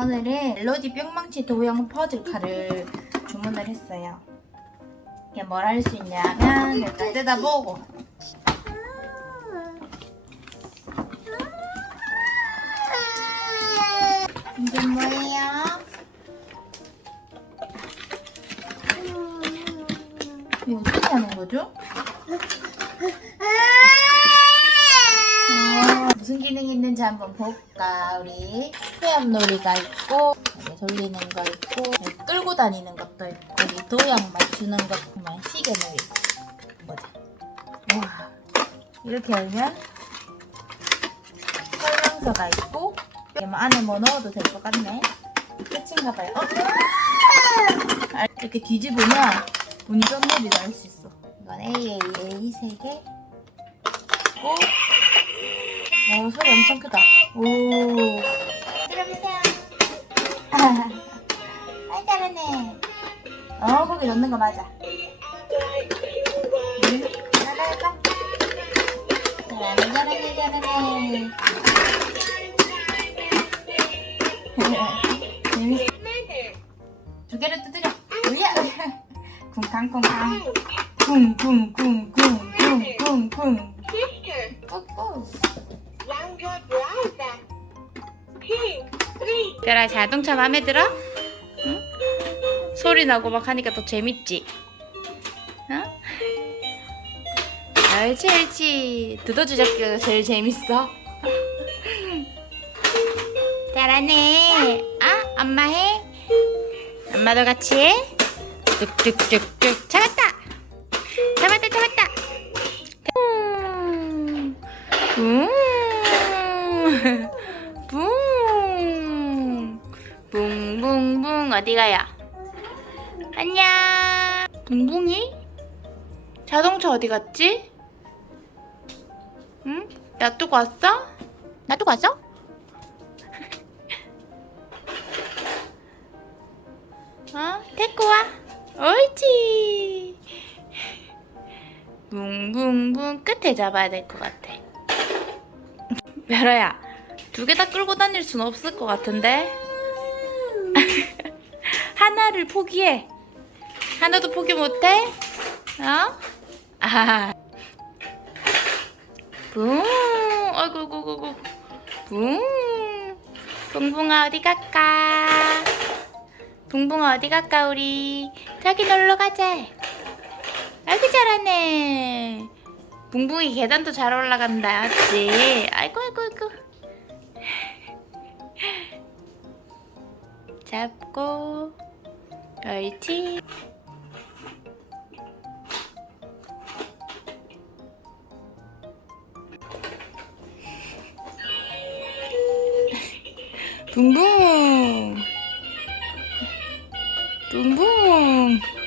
오늘은 멜로디 뿅망치 도형 퍼즐 칼을 주문을 했어요. 이게 뭘 할 수 있냐면 일단 뜯어보고 이게 뭐예요? 이거 어떻게 하는 거죠? 어, 무슨 기능이 있는지 한번 볼까? 우리 헤엄놀이가 있고 돌리는 거 있고 끌고 다니는 것도 있고 여기 도형 맞추는 것 보면 시계놀이. 보자. 와. 이렇게 열면 설명서가 있고 뭐 안에 뭐 넣어도 될 것 같네. 끝인가 봐요. 어? 아, 이렇게 뒤집으면 운전놀이도 할 수 있어. 이건 AAA 3개. 있고 오, 소리 엄청 크다. 오. 들어보세요. 아이, 잘하네. 어, 거기 넣는 거 맞아. 응? 잘한다. 잘하네, 잘하네, 잘하네. 재밌어. 두 개를 두드려. 우야! 쿵쾅쿵쾅. 쿵쿵쿵쿵쿵쿵쿵. Sister, 꾹꾹. 별아 자동차 마음에 들어? 응? 소리 나고 막 하니까 더 재밌지? 응? 알지 알지 두더지잡기가 제일 재밌어 잘하네 아 엄마 해 엄마도 같이 해 뚝뚝뚝뚝 잡 붕. 붕붕붕 어디 가요? 안녕. 붕붕이? 자동차 어디 갔지? 응? 놔두고 왔어? 놔두고 왔어? 어? 데리고 와. 옳지. 붕붕붕 끝에 잡아야 될 것 같아. 별아야, 두 개 다 끌고 다닐 순 없을 것 같은데? 하나를 포기해. 하나도 포기 못해? 어? 아. 붕. 어이구, 어이구, 어이구. 붕. 붕붕아, 어디 갈까? 붕붕아, 어디 갈까, 우리? 저기 놀러 가자. 아이고, 잘하네. 붕붕이 계단도 잘 올라간다, 맞지? 아이고, 아이고, 아이고. 잡고 옳지 붕붕 붕붕